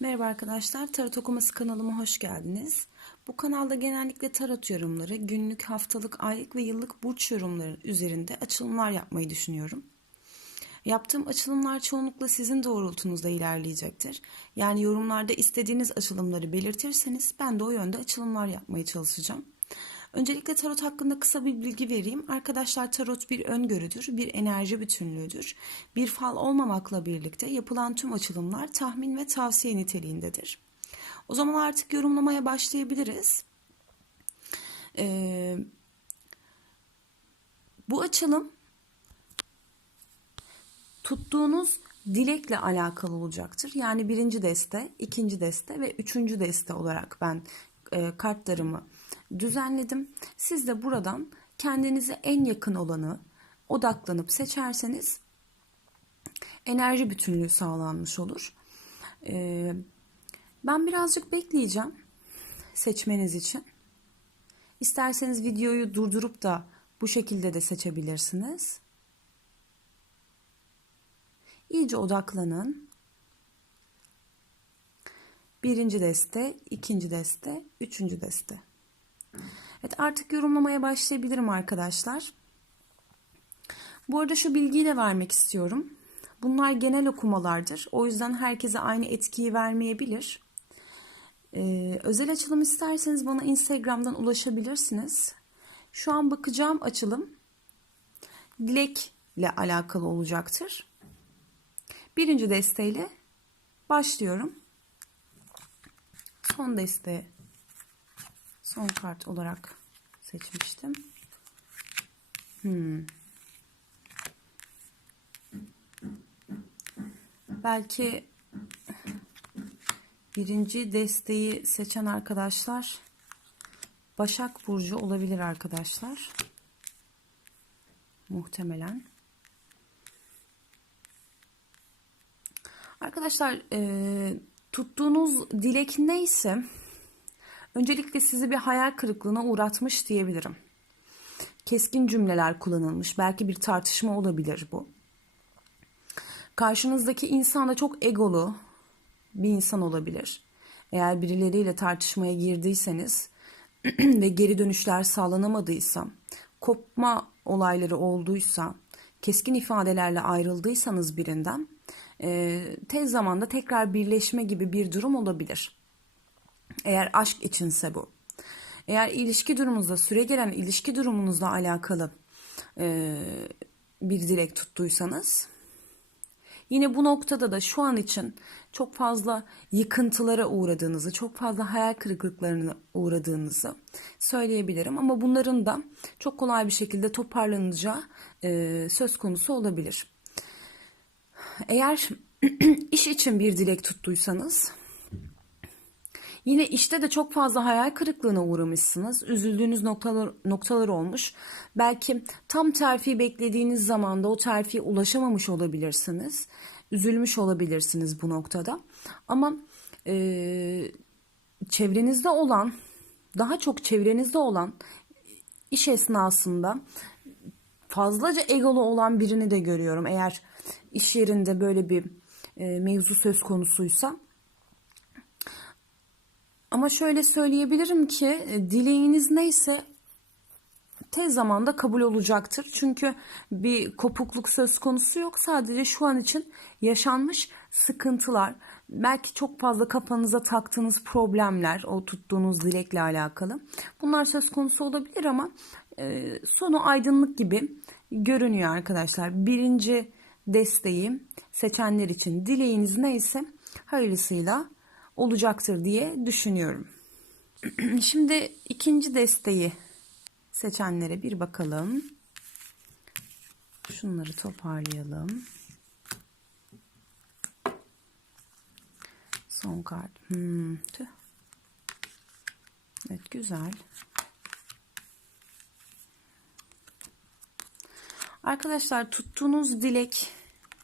Merhaba arkadaşlar, Tarot Okuması kanalıma hoş geldiniz. Bu kanalda genellikle tarot yorumları, günlük, haftalık, aylık ve yıllık burç yorumları üzerinde açılımlar yapmayı düşünüyorum. Yaptığım açılımlar çoğunlukla sizin doğrultunuzda ilerleyecektir. Yani yorumlarda istediğiniz açılımları belirtirseniz ben de o yönde açılımlar yapmaya çalışacağım. Öncelikle tarot hakkında kısa bir bilgi vereyim. Arkadaşlar tarot bir öngörüdür, bir enerji bütünlüğüdür. Bir fal olmamakla birlikte yapılan tüm açılımlar tahmin ve tavsiye niteliğindedir. O zaman artık yorumlamaya başlayabiliriz. Ee, bu açılım tuttuğunuz dilekle alakalı olacaktır. Yani birinci deste, ikinci deste ve üçüncü deste olarak ben e, kartlarımı düzenledim. Siz de buradan kendinize en yakın olanı odaklanıp seçerseniz enerji bütünlüğü sağlanmış olur. E, ben birazcık bekleyeceğim seçmeniz için. İsterseniz videoyu durdurup da bu şekilde de seçebilirsiniz. İyice odaklanın. Birinci deste, ikinci deste, üçüncü deste. Evet artık yorumlamaya başlayabilirim arkadaşlar. Bu arada şu bilgiyi de vermek istiyorum. Bunlar genel okumalardır. O yüzden herkese aynı etkiyi vermeyebilir. Ee, özel açılım isterseniz bana Instagram'dan ulaşabilirsiniz. Şu an bakacağım açılım dilekle alakalı olacaktır. Birinci desteyle başlıyorum. Son deste son kart olarak seçmiştim. Hmm. Belki birinci desteği seçen arkadaşlar Başak Burcu olabilir arkadaşlar. Muhtemelen. Arkadaşlar e, tuttuğunuz dilek neyse öncelikle sizi bir hayal kırıklığına uğratmış diyebilirim. Keskin cümleler kullanılmış. Belki bir tartışma olabilir bu. Karşınızdaki insan da çok egolu bir insan olabilir. Eğer birileriyle tartışmaya girdiyseniz ve geri dönüşler sağlanamadıysa, kopma olayları olduysa, keskin ifadelerle ayrıldıysanız birinden tez zamanda tekrar birleşme gibi bir durum olabilir. Eğer aşk içinse bu. Eğer ilişki durumunuzda, süre gelen ilişki durumunuzla alakalı e, bir dilek tuttuysanız, yine bu noktada da şu an için çok fazla yıkıntılara uğradığınızı, çok fazla hayal kırıklıklarına uğradığınızı söyleyebilirim. Ama bunların da çok kolay bir şekilde toparlanacağı e, söz konusu olabilir. Eğer iş için bir dilek tuttuysanız yine işte de çok fazla hayal kırıklığına uğramışsınız. Üzüldüğünüz noktalar, noktalar olmuş. Belki tam terfi beklediğiniz zamanda o terfiye ulaşamamış olabilirsiniz. Üzülmüş olabilirsiniz bu noktada. Ama e, çevrenizde olan, daha çok çevrenizde olan iş esnasında fazlaca egolu olan birini de görüyorum. Eğer iş yerinde böyle bir e, mevzu söz konusuysa. Ama şöyle söyleyebilirim ki e, dileğiniz neyse tez zamanda kabul olacaktır. Çünkü bir kopukluk söz konusu yok. Sadece şu an için yaşanmış sıkıntılar, belki çok fazla kafanıza taktığınız problemler, o tuttuğunuz dilekle alakalı. Bunlar söz konusu olabilir ama e, sonu aydınlık gibi görünüyor arkadaşlar. Birinci desteği seçenler için dileğiniz neyse hayırlısıyla olacaktır diye düşünüyorum. Şimdi ikinci desteği seçenlere bir bakalım. Şunları toparlayalım. Son kart. Hmm, tüh. Evet güzel. Arkadaşlar tuttuğunuz dilek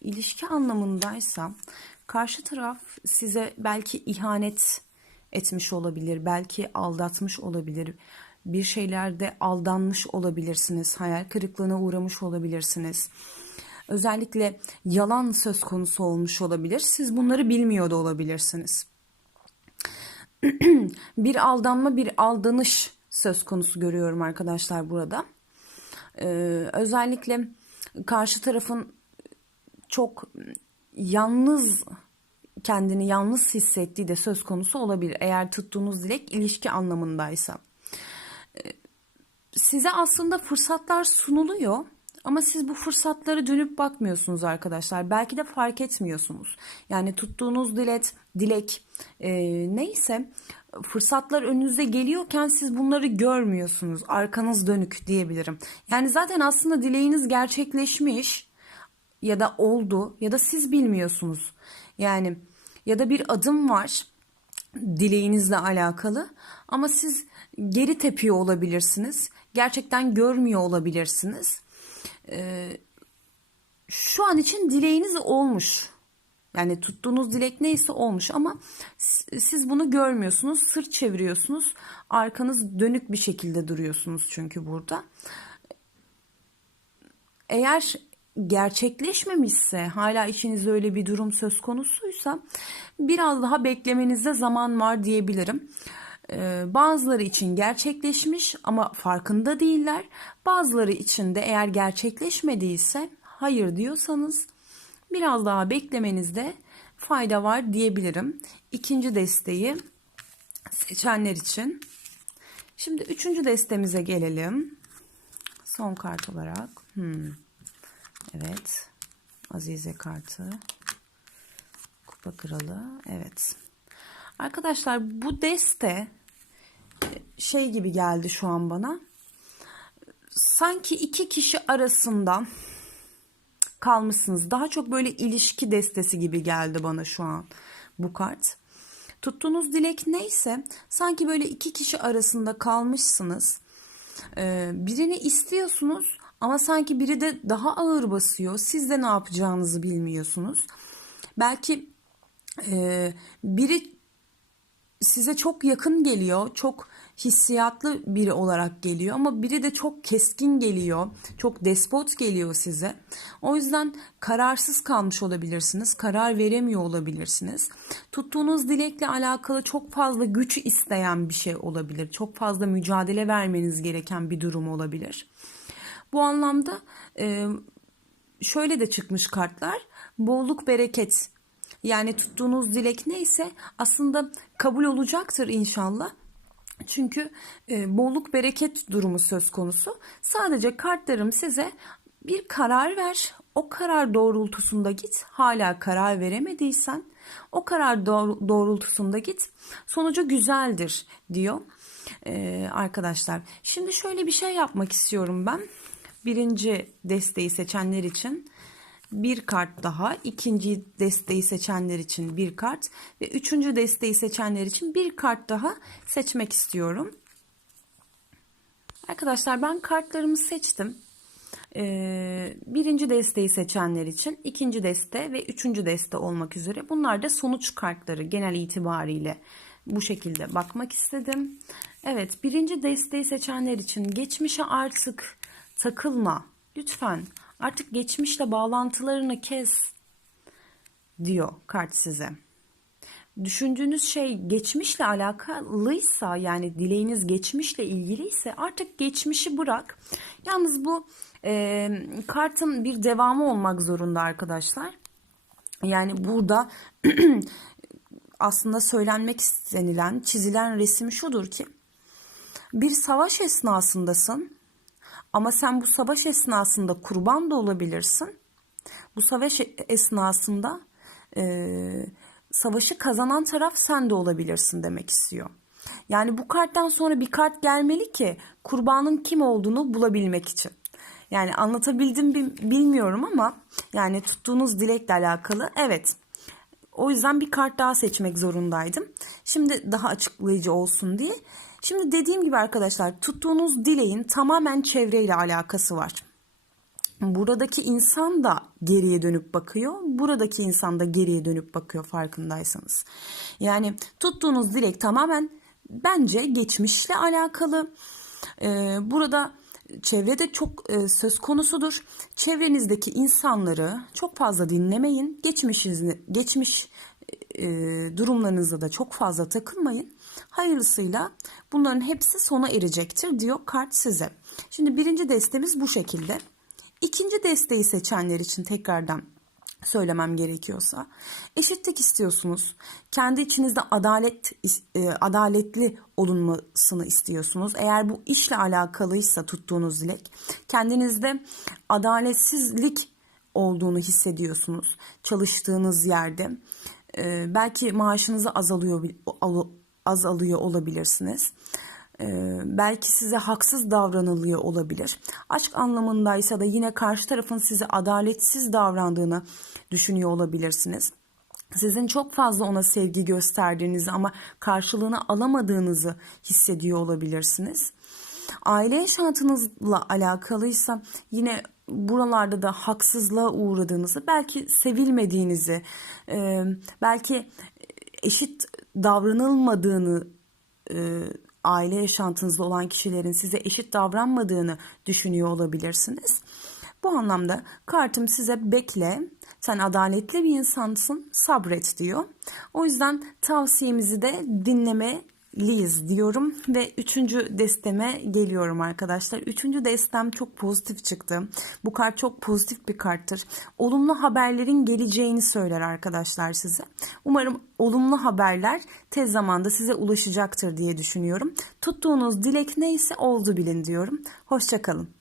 ilişki anlamındaysa karşı taraf size belki ihanet etmiş olabilir, belki aldatmış olabilir, bir şeylerde aldanmış olabilirsiniz, hayal kırıklığına uğramış olabilirsiniz. Özellikle yalan söz konusu olmuş olabilir. Siz bunları bilmiyor da olabilirsiniz. bir aldanma, bir aldanış söz konusu görüyorum arkadaşlar burada. Ee, özellikle karşı tarafın çok yalnız kendini yalnız hissettiği de söz konusu olabilir. Eğer tuttuğunuz dilek ilişki anlamındaysa. Ee, Size aslında fırsatlar sunuluyor ama siz bu fırsatları dönüp bakmıyorsunuz arkadaşlar. Belki de fark etmiyorsunuz. Yani tuttuğunuz dilek, dilek e, neyse fırsatlar önünüze geliyorken siz bunları görmüyorsunuz. Arkanız dönük diyebilirim. Yani zaten aslında dileğiniz gerçekleşmiş ya da oldu ya da siz bilmiyorsunuz. Yani ya da bir adım var dileğinizle alakalı ama siz geri tepiyor olabilirsiniz. Gerçekten görmüyor olabilirsiniz. Ee, şu an için dileğiniz olmuş. Yani tuttuğunuz dilek neyse olmuş ama siz bunu görmüyorsunuz. Sırt çeviriyorsunuz. Arkanız dönük bir şekilde duruyorsunuz çünkü burada. Eğer gerçekleşmemişse hala içinizde öyle bir durum söz konusuysa biraz daha beklemenizde zaman var diyebilirim. Ee, bazıları için gerçekleşmiş ama farkında değiller. Bazıları için de eğer gerçekleşmediyse hayır diyorsanız biraz daha beklemenizde fayda var diyebilirim. İkinci desteği seçenler için. Şimdi üçüncü destemize gelelim. Son kart olarak. Hmm. Evet. Azize kartı. Kupa kralı. Evet. Arkadaşlar bu deste şey gibi geldi şu an bana. Sanki iki kişi arasında kalmışsınız. Daha çok böyle ilişki destesi gibi geldi bana şu an bu kart. Tuttuğunuz dilek neyse sanki böyle iki kişi arasında kalmışsınız. Ee, birini istiyorsunuz ama sanki biri de daha ağır basıyor. Siz de ne yapacağınızı bilmiyorsunuz. Belki e, biri size çok yakın geliyor, çok hissiyatlı biri olarak geliyor ama biri de çok keskin geliyor, çok despot geliyor size. O yüzden kararsız kalmış olabilirsiniz, karar veremiyor olabilirsiniz. Tuttuğunuz dilekle alakalı çok fazla güç isteyen bir şey olabilir, çok fazla mücadele vermeniz gereken bir durum olabilir. Bu anlamda e, şöyle de çıkmış kartlar, bolluk bereket yani tuttuğunuz dilek neyse aslında kabul olacaktır inşallah. Çünkü e, bolluk bereket durumu söz konusu. Sadece kartlarım size bir karar ver. O karar doğrultusunda git. Hala karar veremediysen o karar doğru- doğrultusunda git. Sonucu güzeldir diyor e, arkadaşlar. Şimdi şöyle bir şey yapmak istiyorum ben. Birinci desteği seçenler için bir kart daha, ikinci desteği seçenler için bir kart ve üçüncü desteği seçenler için bir kart daha seçmek istiyorum. Arkadaşlar ben kartlarımı seçtim. Ee, birinci desteği seçenler için ikinci deste ve üçüncü deste olmak üzere. Bunlar da sonuç kartları genel itibariyle bu şekilde bakmak istedim. Evet birinci desteği seçenler için geçmişe artık takılma. Lütfen artık geçmişle bağlantılarını kes diyor kart size düşündüğünüz şey geçmişle alakalıysa yani dileğiniz geçmişle ilgiliyse artık geçmişi bırak. Yalnız bu e, kartın bir devamı olmak zorunda arkadaşlar. Yani burada aslında söylenmek istenilen, çizilen resim şudur ki bir savaş esnasındasın ama sen bu savaş esnasında kurban da olabilirsin. Bu savaş esnasında e, savaşı kazanan taraf sen de olabilirsin demek istiyor. Yani bu karttan sonra bir kart gelmeli ki kurbanın kim olduğunu bulabilmek için. Yani anlatabildim mi bilmiyorum ama yani tuttuğunuz dilekle alakalı evet. O yüzden bir kart daha seçmek zorundaydım. Şimdi daha açıklayıcı olsun diye. Şimdi dediğim gibi arkadaşlar tuttuğunuz dileğin tamamen çevreyle alakası var. Buradaki insan da geriye dönüp bakıyor. Buradaki insan da geriye dönüp bakıyor farkındaysanız. Yani tuttuğunuz dilek tamamen bence geçmişle alakalı. Ee, burada çevrede çok e, söz konusudur. Çevrenizdeki insanları çok fazla dinlemeyin. Geçmişinizi, geçmiş e, durumlarınızda da çok fazla takılmayın. Hayırlısıyla bunların hepsi sona erecektir diyor kart size. Şimdi birinci destemiz bu şekilde. İkinci desteği seçenler için tekrardan söylemem gerekiyorsa eşitlik istiyorsunuz. Kendi içinizde adalet e, adaletli olunmasını istiyorsunuz. Eğer bu işle alakalıysa tuttuğunuz dilek kendinizde adaletsizlik olduğunu hissediyorsunuz çalıştığınız yerde. E, belki maaşınızı azalıyor azalıyor olabilirsiniz. Ee, belki size haksız davranılıyor olabilir. Aşk anlamındaysa da yine karşı tarafın size adaletsiz davrandığını düşünüyor olabilirsiniz. Sizin çok fazla ona sevgi gösterdiğinizi ama karşılığını alamadığınızı hissediyor olabilirsiniz. Aile yaşantınızla alakalıysa yine buralarda da haksızlığa uğradığınızı, belki sevilmediğinizi, e, belki eşit davranılmadığını e, aile yaşantınızda olan kişilerin size eşit davranmadığını düşünüyor olabilirsiniz. Bu anlamda kartım size bekle, sen adaletli bir insansın, sabret diyor. O yüzden tavsiyemizi de dinlemeliyiz diyorum ve üçüncü desteme geliyorum arkadaşlar. Üçüncü destem çok pozitif çıktı. Bu kart çok pozitif bir karttır. Olumlu haberlerin geleceğini söyler arkadaşlar size. Umarım olumlu haberler tez zamanda size ulaşacaktır diye düşünüyorum. Tuttuğunuz dilek neyse oldu bilin diyorum. Hoşçakalın.